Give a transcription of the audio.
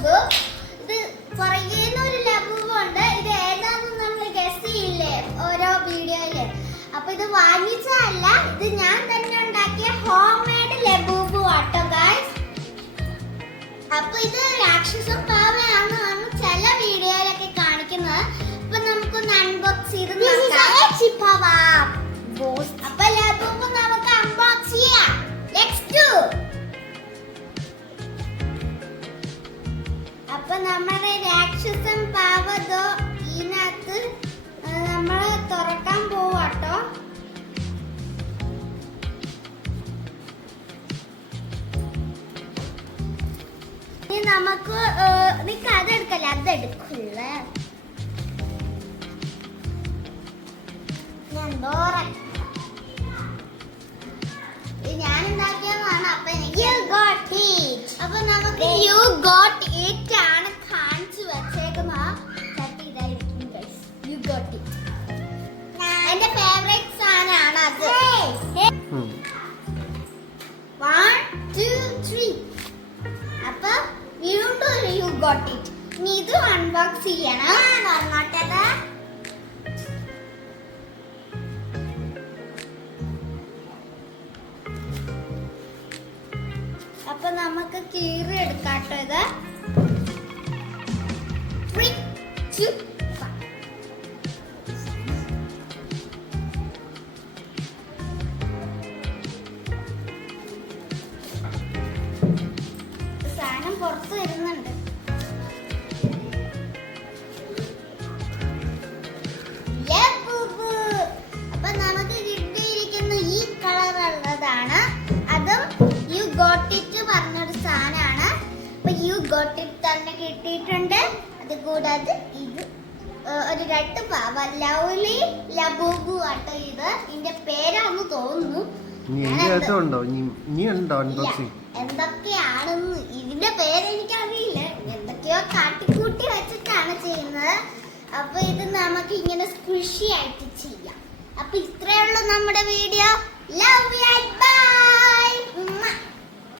ലബൂബ്. ഇത് പുറകേന്ന് ഒരു ലബൂബ് ഉണ്ട്. ഇത് ഏതാന്ന് നമ്മൾ ഗസ് ചെയ്യില്ലേ ഓരോ വീഡിയോയില്. അപ്പൊ ഇത് വാങ്ങിച്ചതല്ല, ഇത് ഞാൻ തന്നെ ഉണ്ടാക്കിയ ഹോം മെയ്ഡ് ലബൂബ് ആട്ടോ ഗൈസ്. അപ്പൊ ഇത് രാക്ഷസ പാവയാണെന്നാണ് ചില വീഡിയോയിലൊക്കെ കാണിക്കുന്നത്. അപ്പൊ നമുക്കൊന്ന് അൺബോക്സ് ചെയ്ത് നോക്കാം. അപ്പൊ ലബൂബ് നമുക്ക് അൺബോക്സ് ചെയ്യാം. Let's do. അപ്പൊ നമ്മുടെ രാക്ഷസൻ പാവതോ ഇതിനകത്ത് നമ്മൾ തുറക്കാൻ പോവാട്ടോ. നമുക്ക് അതെടുക്കല്ല, അതെടുക്കില്ല. ഞാൻ ഉണ്ടാക്കിയതാണ്. അപ്പൊ അപ്പൊ നമുക്ക് യു ഗോട്ട് ഇറ്റ് ആണ് കാണിച്ചു വെച്ചേക്കുന്നത്. യു ഗോട്ട് ഇറ്റ് എന്റെ ഫേവറേറ്റ് സാധനമാണ് അത്. 1 2 3. അപ്പൊ വീണ്ടും യു ഗോട്ട് ഇറ്റ്. ഇനി ഇത് അൺബോക്സ് ചെയ്യണം. പറഞ്ഞോട്ടത്. അപ്പൊ നമുക്ക് കീറി എടുക്കാട്ടോ. ഇത് 3 2 സാധനം പുറത്ത് വരുന്നുണ്ട്. അപ്പൊ നമുക്ക് കിട്ടിയിരിക്കുന്ന ഈ കളറുള്ളതാണ്. അതും യു ഗോട്ട് ഇറ്റ് പറഞ്ഞൊരു സാധനമാണ്. അപ്പൊ യു ഗോട്ട് ഇറ്റ് തന്നെ കിട്ടിയിട്ടുണ്ട്. അത് കൂടാതെ ഇത് ഒരു 2 പാവ ലവ്ലി ലബൂബു ആട്ടോ. ഇത് ഇതിന്റെ പേരാണെന്ന് തോന്നുന്നു. എന്തൊക്കെയാണെന്ന് ഇതിന്റെ പേര് എനിക്കറിയില്ല. എന്തൊക്കെയോ കാട്ടിക്കൂട്ടി വെച്ചിട്ടാണ് ചെയ്യുന്നത്. അപ്പൊ ഇത് നമുക്ക് ഇങ്ങനെ സ്ക്വിഷി ആയിട്ട് ചെയ്യാം. അപ്പൊ ഇത്രയുള്ള നമ്മുടെ വീഡിയോ. Love you, by.